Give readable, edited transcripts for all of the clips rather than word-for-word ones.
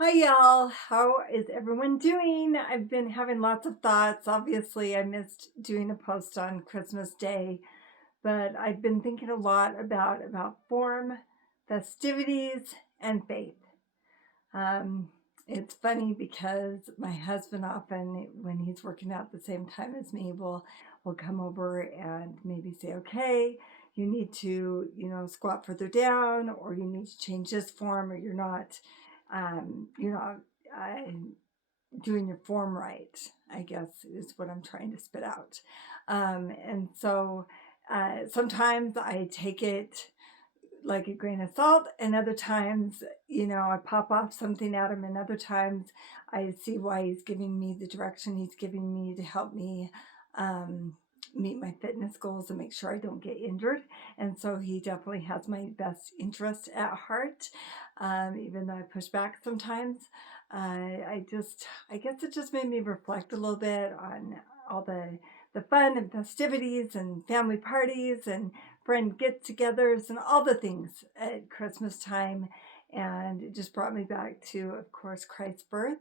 Hi, y'all. How is everyone doing? I've been having lots of thoughts. Obviously, I missed doing a post on Christmas Day, but I've been thinking a lot about form, festivities, and faith. Um, it's funny because my husband often, when he's working out at the same time as me, will come over and maybe say, "Okay, you need to, squat further down, or you need to change this form, or you're not uh, doing your form right." I guess is what I'm trying to spit out. And so sometimes I take it like a grain of salt, and other times, I pop off something at him, and other times I see why he's giving me the direction he's giving me to help me um, meet my fitness goals and make sure I don't get injured. And so he definitely has my best interest at heart, even though I push back sometimes. I guess it just made me reflect a little bit on all the fun and festivities and family parties and friend get-togethers and all the things at Christmas time. And it just brought me back to, of course, Christ's birth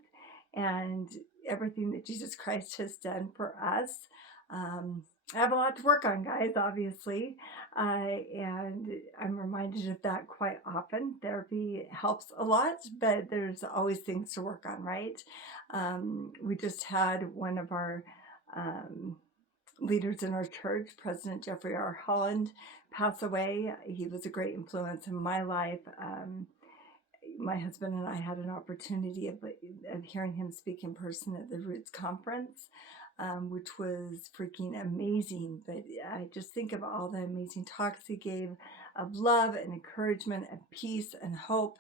and everything that Jesus Christ has done for us. I have a lot to work on, guys, obviously, and I'm reminded of that quite often. Therapy helps a lot, but there's always things to work on, right? We just had one of our leaders in our church, President Jeffrey R. Holland, pass away. He was a great influence in my life. My husband and I had an opportunity of hearing him speak in person at the Roots Conference, which was freaking amazing. But I just think of all the amazing talks he gave of love and encouragement and peace and hope.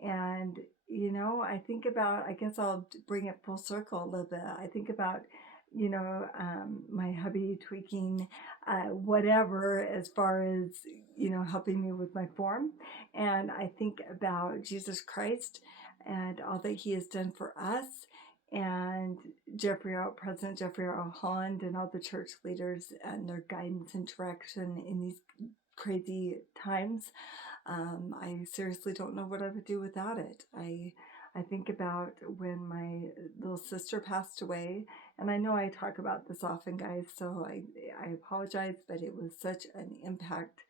And, I think about, I guess I'll bring it full circle a little bit. I think about, my hubby tweaking whatever as far as, helping me with my form. And I think about Jesus Christ and all that he has done for us. And President Jeffrey R. Holland, and all the church leaders and their guidance and direction in these crazy times. I seriously don't know what I would do without it. I think about when my little sister passed away, and I know I talk about this often, guys, so I apologize, but it was such an impact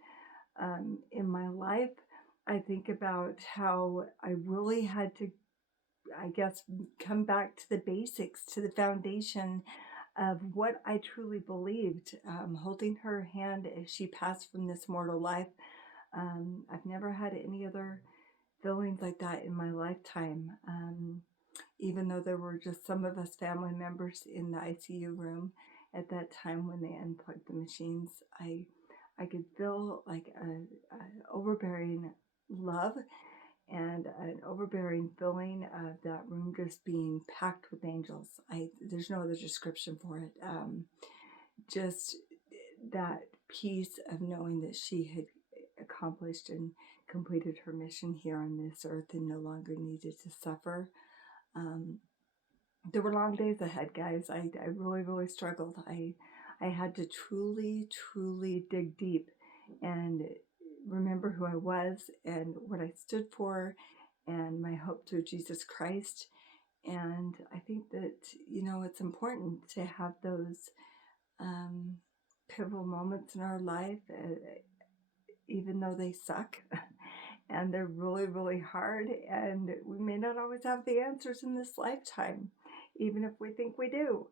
in my life. I think about how I really had to, I guess, come back to the basics, to the foundation of what I truly believed, holding her hand as she passed from this mortal life. I've never had any other feelings like that in my lifetime. Even though there were just some of us family members in the ICU room at that time when they unplugged the machines, I could feel like a overbearing love and an overbearing feeling of that room just being packed with angels. There's no other description for it. Just that peace of knowing that she had accomplished and completed her mission here on this earth and no longer needed to suffer. Um, there were long days ahead, guys. I really, really struggled. I had to truly dig deep and remember who I was and what I stood for and my hope through Jesus Christ. And I think that, it's important to have those um, pivotal moments in our life, even though they suck and they're really, really hard. And we may not always have the answers in this lifetime, even if we think we do.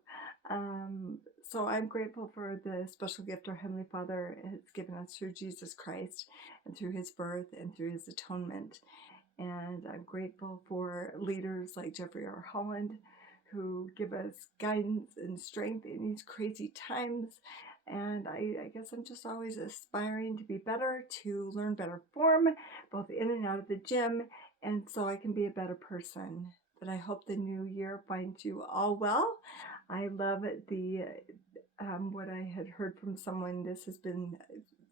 So I'm grateful for the special gift our Heavenly Father has given us through Jesus Christ and through his birth and through his atonement. And I'm grateful for leaders like Jeffrey R. Holland who give us guidance and strength in these crazy times. And I guess I'm just always aspiring to be better, to learn better form, both in and out of the gym, and so I can be a better person. But I hope the new year finds you all well. I love the what I had heard from someone. This has been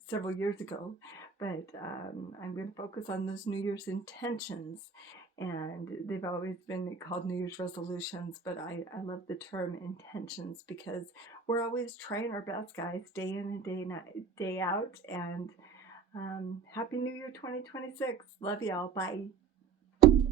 several years ago, but I'm going to focus on those New Year's intentions. And they've always been called New Year's resolutions, but I love the term intentions because we're always trying our best, guys, day in and day out. And Happy New Year 2026. Love y'all. Bye.